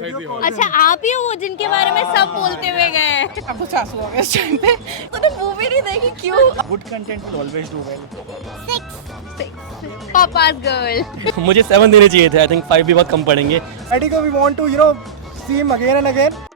अच्छा, आप ही हो वो जिनके बारे में सब बोलते हुए गए। आपको सासू हो गया इस टाइम पे। तूने मूवी नहीं देखी क्यों? Good content will always do well. पापा's गर्ल। मुझे 7 देने चाहिए थे। आई थिंक 5 भी बहुत कम पड़ेंगे। Adigo, we want to, see him again and again.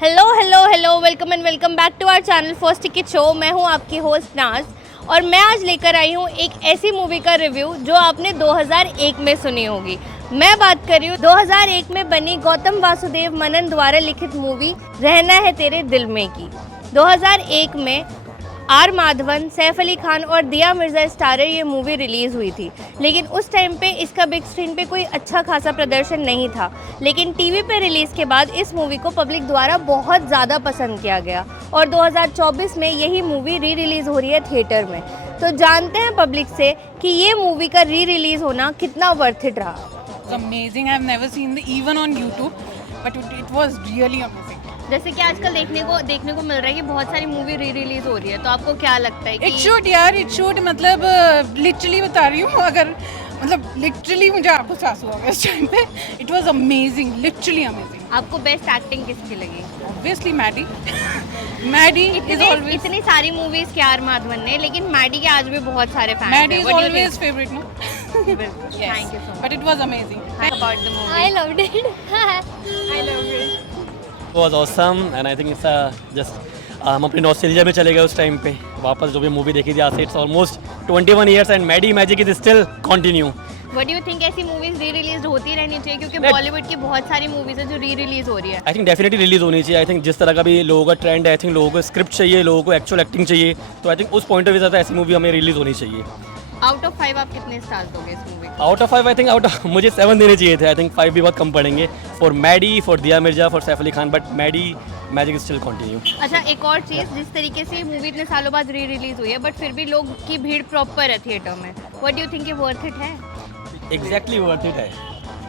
Hello hello hello, welcome and welcome back to our channel first ticket show. मैं हूं आपकी होस्ट नाज और मैं आज लेकर आई हूं एक ऐसी मूवी का रिव्यू जो आपने 2001 में सुनी होगी। मैं बात कर रही हूँ 2001 में बनी गौतम वासुदेव मेनन द्वारा लिखित मूवी रहना है तेरे दिल में की। 2001 में आर माधवन, सैफ अली खान और दिया मिर्ज़ा स्टारर ये मूवी रिलीज़ हुई थी, लेकिन उस टाइम पे इसका बिग स्क्रीन पे कोई अच्छा खासा प्रदर्शन नहीं था। लेकिन टीवी पे रिलीज़ के बाद इस मूवी को पब्लिक द्वारा बहुत ज़्यादा पसंद किया गया और 2024 में यही मूवी री रिलीज़ हो रही है थिएटर में। तो जानते हैं पब्लिक से कि ये मूवी का री रिलीज़ होना कितना वर्थ इट रहा। Amazing. I've never seen even on YouTube, but it was really amazing. जैसे कि आजकल देखने को मिल रहा है कि बहुत सारी मूवी री रिलीज़ हो रही है, तो आपको क्या लगता है कि It should यार, it should, मतलब literally बता रही हूँ, अगर मतलब literally मुझे आपको सासू हो गया इस टाइम पे। It was amazing, literally amazing. आपको बेस्ट एक्टिंग किसकी लगी? Obviously Maddie. Maddie is always. इतनी सारी मूवीज के आर माधवन ने, लेकिन मैडी के आज भी बहुत सारे fans Maddie is always favorite, no? Yes. Thank you so much. But it was amazing. About the movie. I loved it. I loved it. It was awesome and I think it's just हम अपनी nostalgia में चले गए उस time पे। वापस जो भी मूवी देखी थी आज से it's almost 21 years and Maddy magic is still continue. What do you think ऐसी मूवीज री रिलीज होती रहनी चाहिए, क्योंकि बॉलीवुड की बहुत सारी मूवीज है जो री रिलीज हो रही है। आई थिंक डेफिनेटली रिलीज होनी चाहिए। आई थिंक जिस तरह का भी लोगों का ट्रेंड है, आई थिंक लोगों को स्क्रिप्ट चाहिए, लोगों को एक्चुअल एक्टिंग चाहिए, तो आई थिंक उस पॉइंट ऑफ व्यू से ऐसी मूवी हमें रिलीज होनी चाहिए। आउट ऑफ 5 आप कितने स्टार्स दोगे इस मूवी को? आउट ऑफ 5 आई थिंक मुझे 7 देने चाहिए थे। आई थिंक 5 भी बहुत कम पड़ेंगे for Maddy, for Dia Mirza, for Saif Ali Khan, but Maddy magic still continue. अच्छा, एक और चीज़, जिस तरीके से मूवी इतने सालों बाद री रिलीज हुई है बट फिर भी लोग की भीड़ प्रॉपर है थिएटर में, व्हाट डू यू थिंक ये वर्थ इट है? एग्जैक्टली वर्थ इट है,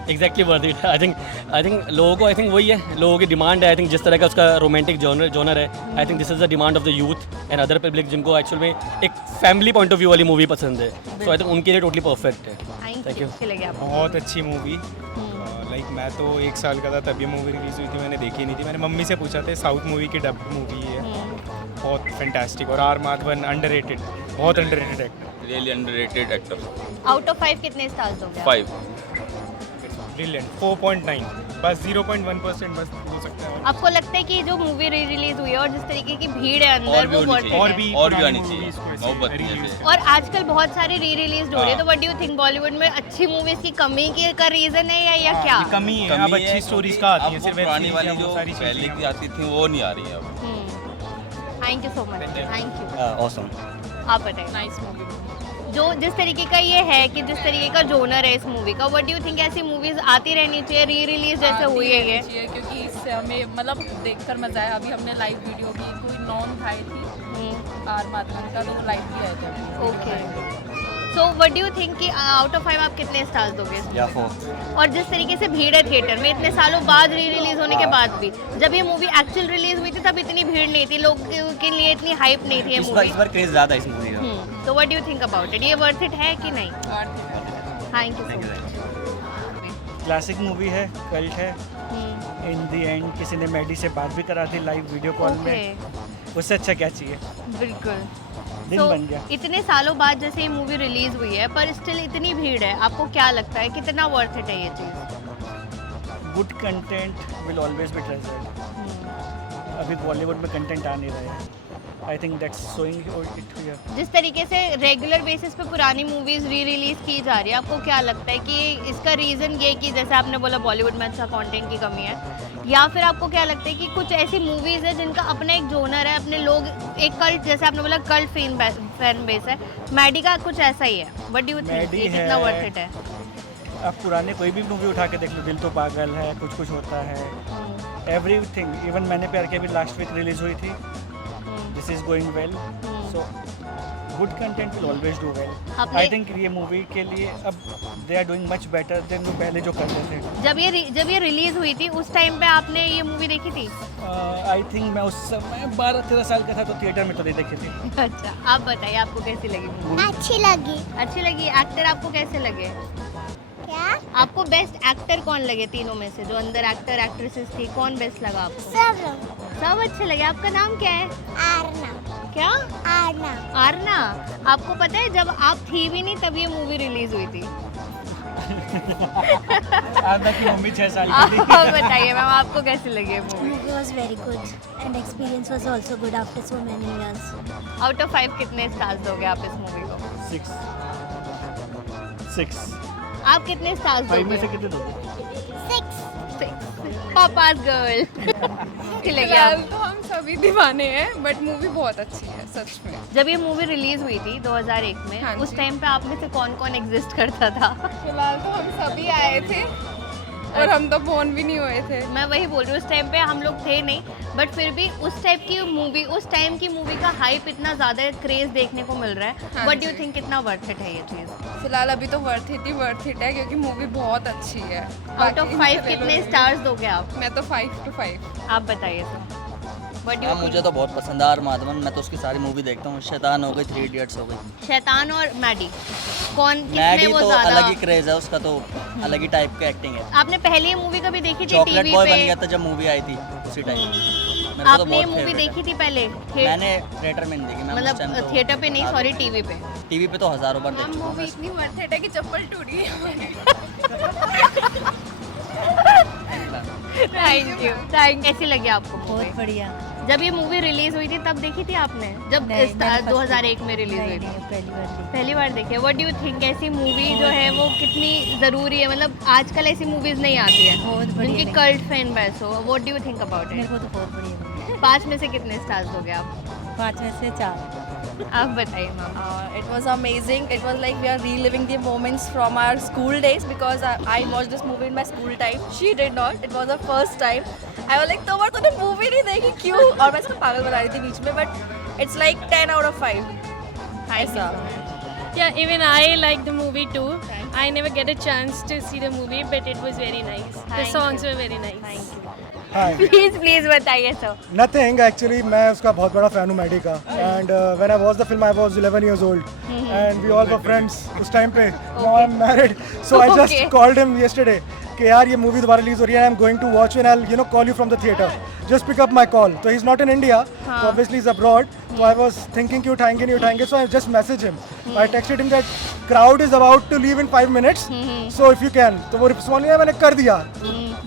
एग्जैक्टली वर्थ इट है। आई थिंक लोगों को, आई थिंक वही है, लोगों की डिमांड है। आई थिंक जिस तरह का उसका रोमांटिक जॉनर है, I think this is the demand of the youth and other public, जिनको एक्चुअल में एक फैमिली पॉइंट ऑफ व्यू वाली मूवी पसंद है। सो आई थिंक उनके लिए टोटली परफेक्ट है। Thank you. लगे आपको? बहुत अच्छी मूवी। लाइक मैं तो 1 साल का था तब ये मूवी रिलीज हुई थी, मैंने देखी नहीं थी। मैंने मम्मी से पूछा था, साउथ मूवी की डब मूवी है, बहुत फैंटास्टिक। और आर माधवन अंडररेटेड, बहुत underrated actor, really underrated actor. Out of 5 कितने स्टार्स दोगे? 5। ब्रिलियंट। 4.9, बस 0.1% बस हो सकता है। आपको लगता है कि जो मूवी री रिलीज हुई है और जिस तरीके की भीड़ है अंदर, और भी वो होनी वर्थ चाहिए। इट है? और भी पुरानी आनी चाहिए, movies को ऐसे मोहब्बत re-release जैसे। और आजकल बहुत सारी री रिलीज हो रही है, तो what do you think Bollywood में अच्छी मूवीज की कमी का रीजन है या क्या? ये कमी है, अब अच्छी स्टोरीज का आती है, सिर्फ पुरानी web वाली series या जो वो सारी पहले चीजें। की आती थी वो नहीं आ रही है अब। Thank you so much. Thank you. Awesome. आप बताइए। Nice movie. जो जिस तरीके का ये है कि जिस तरीके का जोनर है इस मूवी का, व्हाट डू यू थिंक ऐसी मूवीज आती रहनी चाहिए, री रिलीज जैसे हुई है ये? चाहिए, क्योंकि इससे हमें मतलब देखकर मजा आया। अभी हमने लाइव वीडियो की, कोई नॉन था थी आर माधवन का, तो लाइव भी आए थे। Okay, so what do you think कि आउट ऑफ 5 आप कितने स्टार्स दोगे? या 4। और जिस तरीके से भीड़ है थिएटर में इतने सालों बाद री रिलीज होने के बाद भी, जब ये मूवी एक्चुअल रिलीज हुई थी तब इतनी भीड़ नहीं थी, लोगों के लिए इतनी हाइप नहीं थी ये मूवी। इस बार क्रेज ज़्यादा है इस मूवी का। तो what do you think about it, ये वर्थ इट है कि नहीं? Thank you so much. Classic movie है, कल्ट है। इन दी एंड किसी ने मैडी से बात भी करा थी लाइव वीडियो कॉल में, उससे अच्छा क्या चाहिए? बिल्कुल। दिन So, बन गया। इतने सालों बाद जैसे ये मूवी रिलीज हुई है पर स्टिल इतनी भीड़ है, आपको क्या लगता है कितना वर्थ इट है ये चीज़? Good content will always be treasured. अभी बॉलीवुड में कंटेंट आ नहीं रहा है, I think that's showing it here. जिस तरीके से रेगुलर बेसिस पे पुरानी मूवीज री रिलीज की जा रही है, आपको क्या लगता है कि इसका रीज़न ये कि जैसे आपने बोला बॉलीवुड में अच्छा कंटेंट की कमी है, या फिर आपको क्या लगता है कि कुछ ऐसी मूवीज़ है जिनका अपना एक जोनर है, अपने लोग एक कल्ट, जैसे आपने बोला कल्ट फैन बेस है, मैडी का कुछ ऐसा ही है? What do you think Maddy ये कितना है। वर्थ इट है? आप पुराने कोई भी मूवी उठा के देख लो, दिल तो पागल है, कुछ कुछ होता है, एवरीथिंग। इवन मैंने प्यार किया भी लास्ट वीक रिलीज हुई थी, business is going well. So good content will always do well. आपने- I think ये मूवी के लिए अब they are doing much better than वो पहले जो करते थे. जब ये रिलीज हुई थी उस टाइम पे आपने ये मूवी देखी थी? I think मैं उस समय 12-13 साल का था तो थिएटर में तो नहीं देखी थी. अच्छा, आप बताइए आपको कैसी लगी मूवी? अच्छी लगी। अच्छी लगी। एक्टर आपको कैसे लगे? क्या? आपको बेस्ट एक्टर कौन लगे तीनों में से? जो अंदर एक्टर एक्ट्रेसेस थी, कौन बेस्ट लगा आपको? सब लोग। सब अच्छे लगे। आपका नाम क्या है? आरना। क्या? आरना। आरना। आपको पता है जब आप थी भी नहीं तब ये मूवी रिलीज हुई थी। आरना की मम्मी 6 साल आप की थी. बताइए मैम, आपको कैसी लगी ये movie? movie was very good and experience was also good after so many years. Out of 5 कितने स्टार्स दोगे आप इस मूवी को? 6. आप कितने स्टार्स 5 में दोगे? से कितने दोगे? 6 पापा's गर्ल। अच्छी लगी फिलहाल आप? तो हम सभी दीवाने हैं, बट मूवी बहुत अच्छी है सच में। जब ये मूवी रिलीज हुई थी 2001 में, हाँ उस जी। टाइम पे आप में से कौन कौन एग्जिस्ट करता था? फिलहाल तो हम सभी आए थे और हम तो बोर्न भी नहीं हुए थे। मैं वही बोल रही हूँ, उस टाइम पे हम लोग थे नहीं, बट फिर भी उस टाइप की मूवी, उस टाइम की मूवी का हाइप इतना ज़्यादा क्रेज देखने को मिल रहा है। हाँ व्हाट डू जी। यू थिंक कितना वर्थ इट है ये चीज़? फिलहाल अभी तो वर्थ इट है क्योंकि मूवी बहुत अच्छी है। आउट ऑफ बाकी 5 इनसे कितने ले लो। स्टार्स दोगे आप? मैं तो 5 to 5। आप बताइए सर। व्हाट डू हाँ, यू मुझे तो बहुत पसंद है आर माधवन. मैं तो उसकी सारी मूवी देखता हूँ. शैतान हो गई, 3 इडियट्स हो गई. शैतान और मैडी कौन किसमें मैडी वो तो ज़्यादा? अलग ही क्रेज है उसका, तो अलग ही टाइप का एक्टिंग है. आपने पहले ये मूवी कभी देखी थी चॉकलेट टीवी बॉय बन पे? गया था जब मूवी आई थी उसी टाइम. मेरे को तो आपने ये बहुत मूवी फेवरेट देखी है. थी पहले? मैंने थिएटर में नहीं देखी. मैं उस टाइम मतलब तो थिएटर पे नहीं, सॉरी टीवी पे। टीवी पे तो हजारों बार देख चुका हूँ. मूवी इतनी वर्थ इट है कि चप्पल टूट गई हमारी। थैंक कैसी लगी आपको मूवी? बहुत बढ़िया। जब ये मूवी रिलीज हुई थी तब देखी थी आपने? जब नहीं, मैंने first 2001 में रिलीज हुई नहीं, थी? नहीं, पहली बार देखी। पहली बार देखी। व्हाट डू यू थिंक ऐसी मूवी जो है वो कितनी ज़रूरी है? मतलब आजकल ऐसी मूवीज नहीं आती है बहुत बढ़िया जिनकी लगी। कल्ट फैन बेस हो। What do you think about मेरे इट? को तो बहुत बढ़िया लगी। 5 में से कितने स्टार्स दोगे आप? 5 में से 4। आप बताइए ma'am. It was amazing. It was like we are reliving the moments from our school days because I watched this movie in my school time. She did not. It was her first time. I was like, "तो तूने movie नहीं देखी क्यों?" और मैं इसको पागल बना रही थी बीच में, but it's like 10 out of 5. ऐसा। Yeah, even I like the movie too. I never get a chance to see the movie, but it was very nice. The Thank songs you. were very nice. Thank you. Hi please बताइए sir. Nothing actually मैं उसका बहुत बड़ा fan हूँ मैडी का. And when I watch the film I was 11 years old and we all were friends उस time पे. Now I am married so I Okay. Just called him yesterday कि यार ये मूवी दोबारा रिलीज हो रही है. I am going to watch and I call you from the theatre. Just pick up my call. तो he is not in India, so obviously he's abroad. So I was thinking कि उठाएंगे. So I just messaged him. I texted him that crowd is about to leave in 5 minutes. So if you can. तो वो respond नहीं, मैंने कर दिया.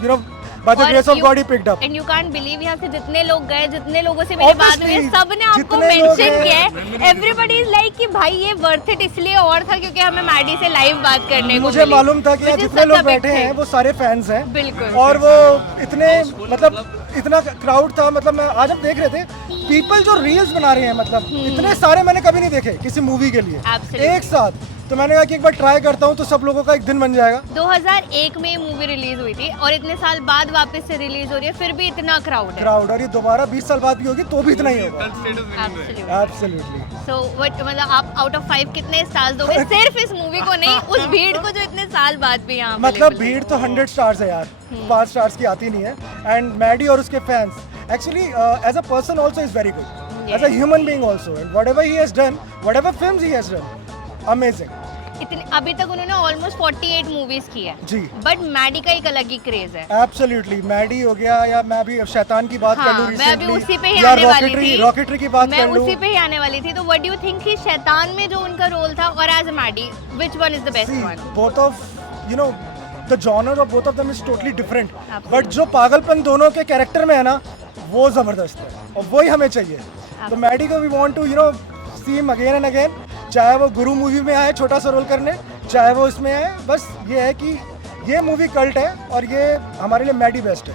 You know, by the grace of God he picked up. And you can't believe यहाँ से जितने लोग गए, जितने लोगों से मेरी बात हुई है, Obviously, सब ने आपको जितने लोग मेंशन हैं, किया है. एवरीबॉडी इज लाइक कि भाई ये वर्थ इट इसलिए और था क्योंकि हमें मैडी से लाइव बात करने को मुझे मिली. मालूम था कि Which यहाँ is जितने such a लोग big बैठे हैं thing. वो सारे फैंस हैं. बिल्कुल. और वो इतने मतलब इतना क्राउड था. मतलब मैं आज हम देख रहे थे पीपल जो रील्स बना रहे हैं, मतलब इतने सारे मैंने कभी नहीं देखे किसी मूवी के लिए Absolutely. एक साथ. तो मैंने कहा कि एक बार ट्राई करता हूँ तो सब लोगों का एक दिन बन जाएगा. 2001 में ये मूवी रिलीज हुई थी और इतने साल बाद वापस से रिलीज हो रही है, फिर भी इतना क्राउड है. क्राउड और ये दोबारा 20 साल बाद भी होगी तो भी इतना ही होगा. Absolutely. एब्सोल्युटली. So what मतलब आप आउट ऑफ 5 कितने स्टार्स दोगे? सिर्फ इस मूवी को नहीं, उस भीड़ को जो इतने साल बाद भी यहाँ मतलब available है. भीड़ तो 100 स्टार्स है यार. 5 स्टार्स की आती नहीं है. एंड मैडी और उसके fans actually as a person also is very good. As a human being also. And whatever he has done, whatever films he has done, amazing. इतने अभी तक उन्होंने ऑलमोस्ट 48 मूवीज की है. जी. बट मैडी का एक अलग ही क्रेज है. एब्सोल्युटली. मैडी हो गया, या मैं अभी शैतान की बात कर लूं हाँ, मैं अभी रिसेंटली, उसी पे ही या आने वाली थी. रॉकेटरी की बात मैं कर लूं. उसी पे ही आने वाली थी. तो व्हाट डू यू थिंक कि शैतान में जो उनका रोल था और as a Maddy, which one is the best See, one? both of the genre of both of them is totally different. Absolutely. But जो पागलपन दोनों के कैरेक्टर में है ना, वो जबरदस्त है और वही हमें चाहिए. तो मैडी को we want to see him again and again. चाहे वो गुरु मूवी में आए छोटा सा रोल करने, चाहे वो इसमें आए. बस ये है कि ये मूवी कल्ट है और ये हमारे लिए मैडी बेस्ट है.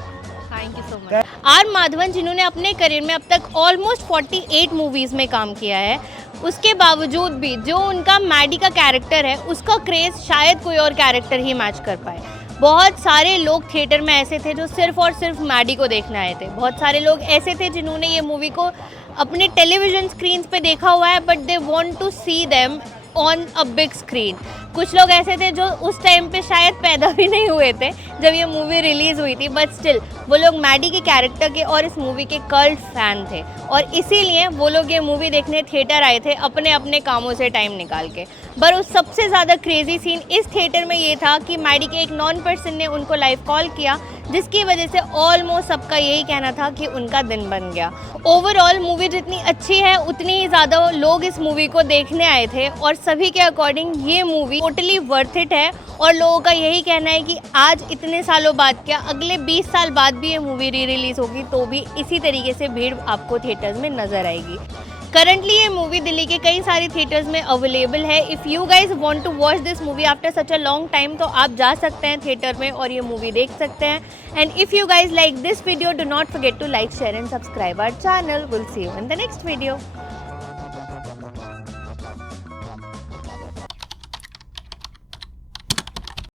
Thank you so much. R Madhavan जिन्होंने अपने करियर में अब तक ऑलमोस्ट 48 मूवीज़ में काम किया है, उसके बावजूद भी जो उनका मैडी का कैरेक्टर है उसका क्रेज़ शायद कोई और कैरेक्टर ही मैच कर पाए. बहुत सारे लोग थिएटर में ऐसे थे जो सिर्फ और सिर्फ मैडी को देखने आए थे. बहुत सारे लोग ऐसे थे जिन्होंने ये मूवी को अपने टेलीविजन स्क्रीन पे देखा हुआ है, but they want to see them on a big screen. कुछ लोग ऐसे थे जो उस टाइम पे शायद पैदा भी नहीं हुए थे जब ये मूवी रिलीज़ हुई थी, बट स्टिल वो लोग मैडी के कैरेक्टर के और इस मूवी के कल्ट फैन थे, और इसीलिए वो लोग ये मूवी देखने थिएटर आए थे अपने अपने कामों से टाइम निकाल के। पर उस सबसे ज़्यादा क्रेजी सीन इस थिएटर में ये था कि मैडी के एक नॉन पर्सन ने उनको लाइव कॉल किया, जिसकी वजह से ऑलमोस्ट सबका यही कहना था कि उनका दिन बन गया। ओवरऑल मूवी जितनी अच्छी है उतनी ही ज़्यादा लोग इस मूवी को देखने आए थे, और सभी के अकॉर्डिंग ये मूवी टोटली वर्थ इट है। और लोगों का यही कहना है कि आज इतने सालों बाद क्या, अगले 20 साल बाद भी ये मूवी री रिलीज़ होगी तो भी इसी तरीके से भीड़ आपको थिएटर्स में नज़र आएगी। करंटली ये मूवी दिल्ली के कई सारे थिएटर्स में अवेलेबल है। If you guys want to watch this movie after such a long time, तो आप जा सकते हैं थिएटर में और ये मूवी देख सकते हैं। And if you guys like this video, do not forget to like, share and subscribe our channel. Will see you in the next video.